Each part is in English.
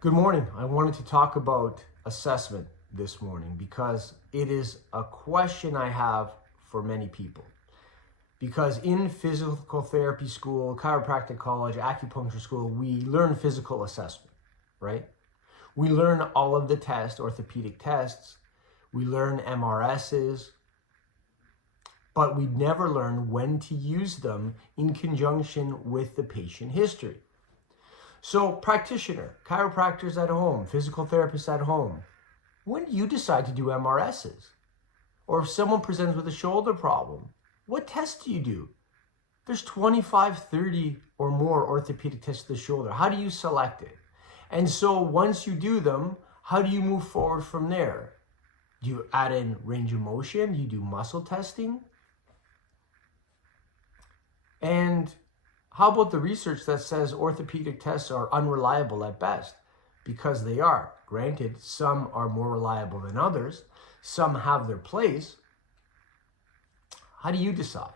Good morning. I wanted to talk about assessment this morning because it is a question I have for many people. Because in physical therapy school, chiropractic college, acupuncture school, we learn physical assessment, right? We learn all of the tests, orthopedic tests. We learn MRSs, but we never learn when to use them in conjunction with the patient history. So practitioner, chiropractors at home, physical therapists at home, when do you decide to do MRSs? Or if someone presents with a shoulder problem, what tests do you do? There's 25, 30 or more orthopedic tests of the shoulder. How do you select it? And so once you do them, how do you move forward from there? Do you add in range of motion? Do you do muscle testing? And how about the research that says orthopedic tests are unreliable at best? Because they are. Granted, some are more reliable than others. Some have their place. How do you decide?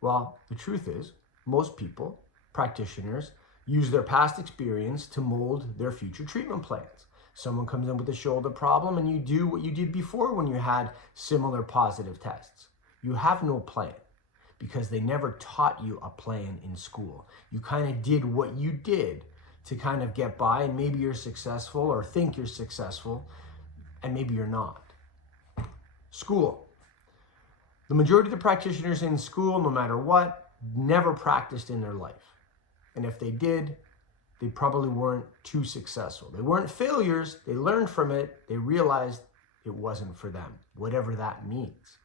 Well, the truth is, most people, practitioners, use their past experience to mold their future treatment plans. Someone comes in with a shoulder problem and you do what you did before when you had similar positive tests. You have no plan, because they never taught you a plan in school. You kind of did what you did to kind of get by, and maybe you're successful or think you're successful, and maybe you're not. School. The majority of the practitioners in school, no matter what, never practiced in their life. And if they did, they probably weren't too successful. They weren't failures, they learned from it, they realized it wasn't for them, whatever that means.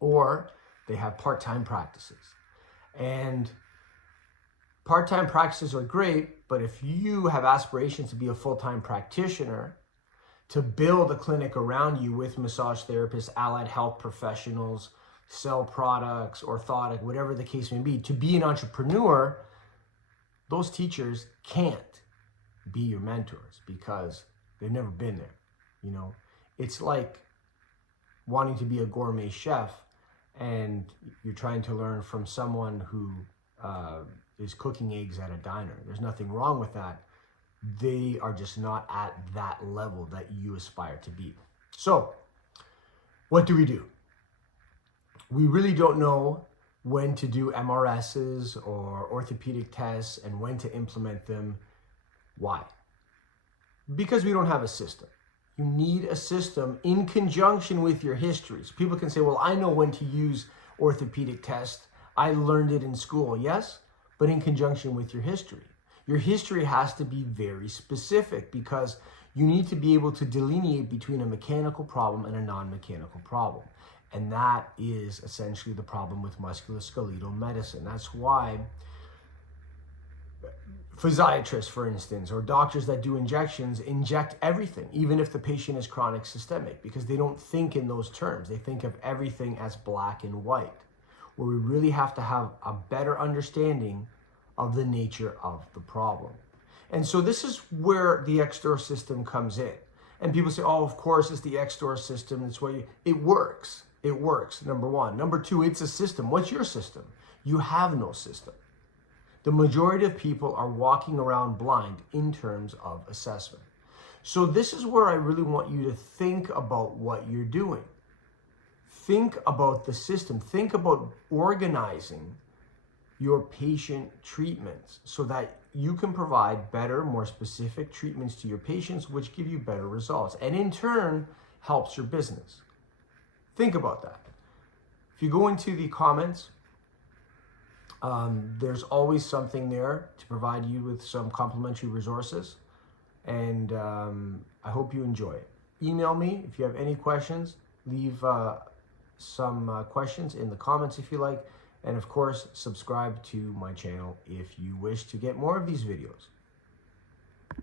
Or they have part-time practices. And part-time practices are great, but if you have aspirations to be a full-time practitioner, to build a clinic around you with massage therapists, allied health professionals, sell products, orthotic, whatever the case may be, to be an entrepreneur, those teachers can't be your mentors because they've never been there. You know, it's like wanting to be a gourmet chef and you're trying to learn from someone who is cooking eggs at a diner. There's nothing wrong with that. They are just not at that level that you aspire to be. So, what do? We really don't know when to do MRSs or orthopedic tests and when to implement them. Why? Because we don't have a system. You need a system in conjunction with your histories. People can say, well, I know when to use orthopedic tests. I learned it in school. Yes, but in conjunction with your history. Your history has to be very specific because you need to be able to delineate between a mechanical problem and a non-mechanical problem. And that is essentially the problem with musculoskeletal medicine. That's why physiatrists, for instance, or doctors that do injections inject everything, even if the patient is chronic systemic, because they don't think in those terms. They think of everything as black and white, where we really have to have a better understanding of the nature of the problem. And so this is where the XDOR system comes in. And people say, oh, of course, it's the XDOR system. It's what it works. It works, number one. Number two, it's a system. What's your system? You have no system. The majority of people are walking around blind in terms of assessment. So this is where I really want you to think about what you're doing. Think about the system. Think about organizing your patient treatments so that you can provide better, more specific treatments to your patients, which give you better results, and in turn helps your business. Think about that. If you go into the comments, there's always something there to provide you with some complimentary resources, and I hope you enjoy it. Email me if you have any questions. Leave some questions in the comments if you like, and of course, subscribe to my channel if you wish to get more of these videos.